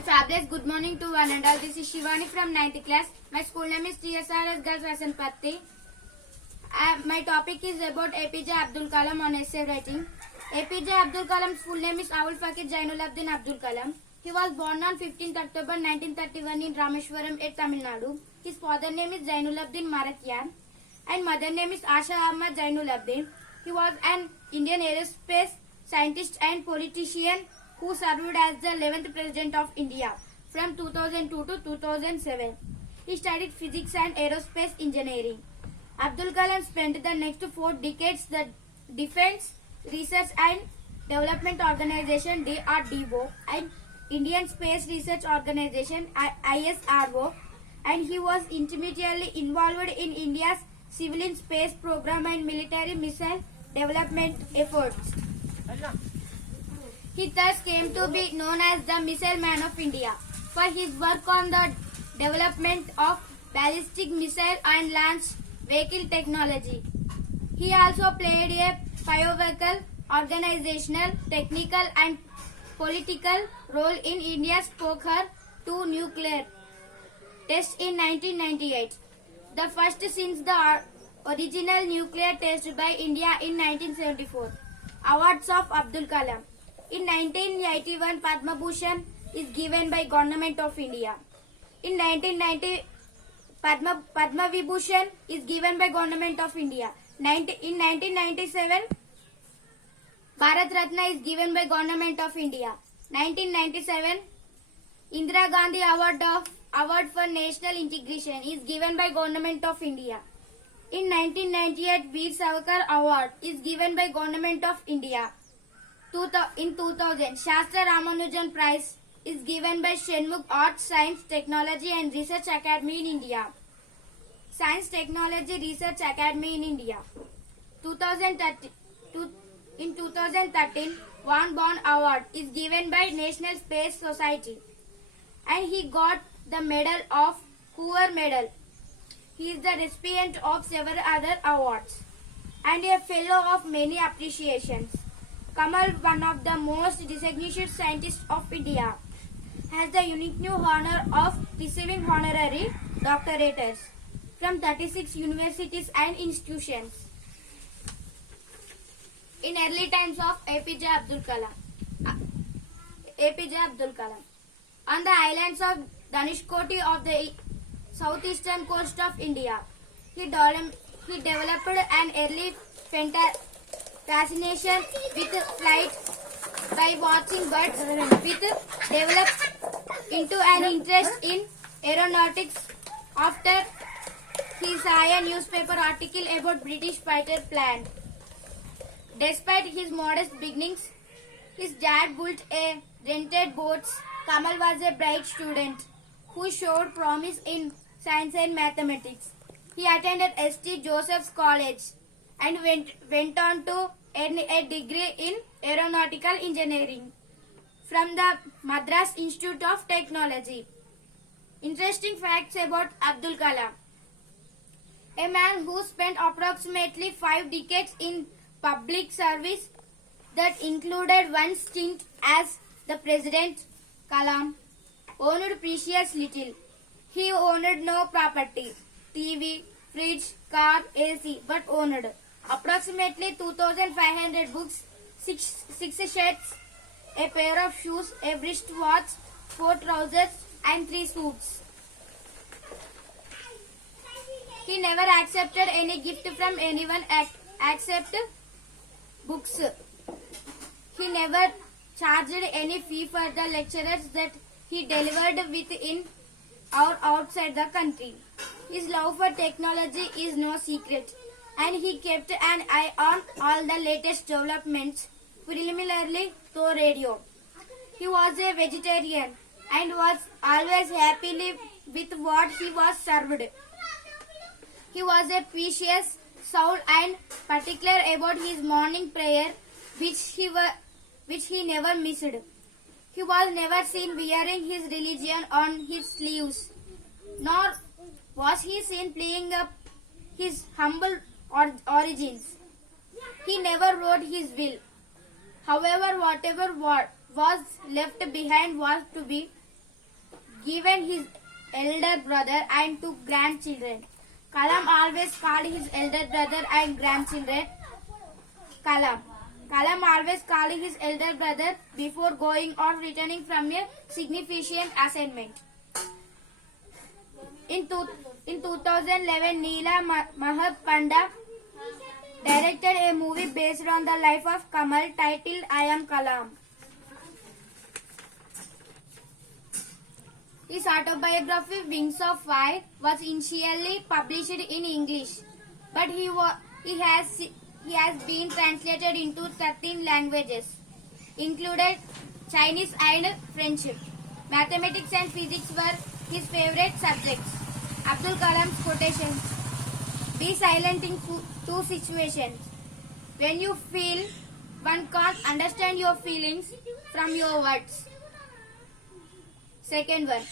A fabulous good morning to one and all. This is Shivani from 9th class. My school name is TSRS Girls Vasanpatti. My topic is about APJ Abdul Kalam on essay writing. APJ Abdul Kalam's full name is Abul Fakir Jainuluddin Abdul Kalam. He was born on 15th October 1931 in Rameshwaram, Tamil Nadu. His father name is Jainuluddin Maratyan and mother name is Asha Ahmad Jainuluddin. He was an Indian aerospace scientist and politician who served as the 11th President of India from 2002 to 2007. He studied physics and aerospace engineering. Abdul Kalam spent the next 4 decades the Defence Research and Development Organization DRDO and Indian Space Research Organization ISRO, and he was intimately involved in India's civilian space program and military missile development efforts. He thus came to be known as the Missile Man of India for his work on the development of ballistic missile and launch vehicle technology. He also played a pivotal organizational, technical and political role in India's poker to nuclear test in 1998, the first since the original nuclear test by India in 1974. Awards of Abdul Kalam. In 1981, Padma Bhushan is given by Government of India. In 1990, Padma Vibhushan is given by Government of India. In 1997, Bharat Ratna is given by Government of India. 1997, Indira Gandhi Award for National Integration is given by Government of India. In 1998, Veer Savarkar Award is given by Government of India. In 2000, Shastra Ramanujan Prize is given by Shenmugh Arts, Science, Technology and Research Academy in India. Science Technology Research Academy in India. In 2013, Van Born Award is given by National Space Society and he got the medal of Hoover Medal. He is the recipient of several other awards and a fellow of many appreciations. Kamal, one of the most distinguished scientists of India, has the unique new honor of receiving honorary doctorates from 36 universities and institutions. In early times of APJ Abdul Kalam. On the islands of Dhanushkoti of the southeastern coast of India, he developed an early fascination with flight by watching birds, developed into an interest in aeronautics after he saw a newspaper article about British fighter plane. Despite his modest beginnings, his dad built a rented boats. Kamal was a bright student who showed promise in science and mathematics. He attended St. Joseph's College and went on to earn a degree in aeronautical engineering from the Madras Institute of Technology. Interesting facts about Abdul Kalam. A man who spent approximately 5 decades in public service that included one stint as the president, Kalam owned precious little. He owned no property, TV, fridge, car, AC, but owned approximately 2,500 books, 6 shirts, a pair of shoes, a wristwatch, 4 trousers and 3 suits. He never accepted any gift from anyone except books. He never charged any fee for the lecturers that he delivered within or outside the country. His love for technology is no secret, and he kept an eye on all the latest developments, preliminarily through radio. He was a vegetarian and was always happy with what he was served. He was a pious soul and particular about his morning prayer, which he never missed. He was never seen wearing his religion on his sleeves, nor was he seen playing up his humble origins. He never wrote his will. However, whatever was left behind was to be given his elder brother and two grandchildren. Kalam always called his elder brother and grandchildren Kalam. Kalam always called his elder brother before going or returning from a significant assignment. In 2011, Neela Mahab Panda directed a movie based on the life of Kamal titled I Am Kalam. His autobiography Wings of Fire was initially published in English, but he has been translated into 13 languages, including Chinese and French. Mathematics and physics were his favorite subjects. Abdul Kalam's quotations: be silent in two situations. When you feel, one can't understand your feelings from your words. Second one,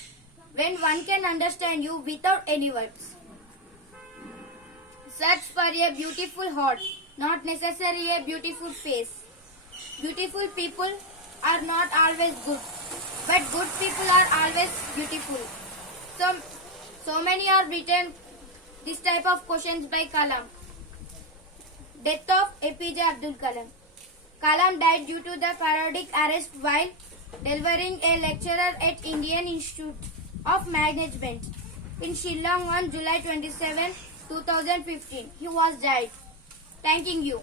when one can understand you without any words. Search for a beautiful heart, not necessarily a beautiful face. Beautiful people are not always good, but good people are always beautiful. So many are written this type of questions by Kalam. Death of APJ Abdul Kalam. Kalam died due to the cardiac arrest while delivering a lecture at Indian Institute of Management in Shillong on July 27, 2015. He was died. Thanking you.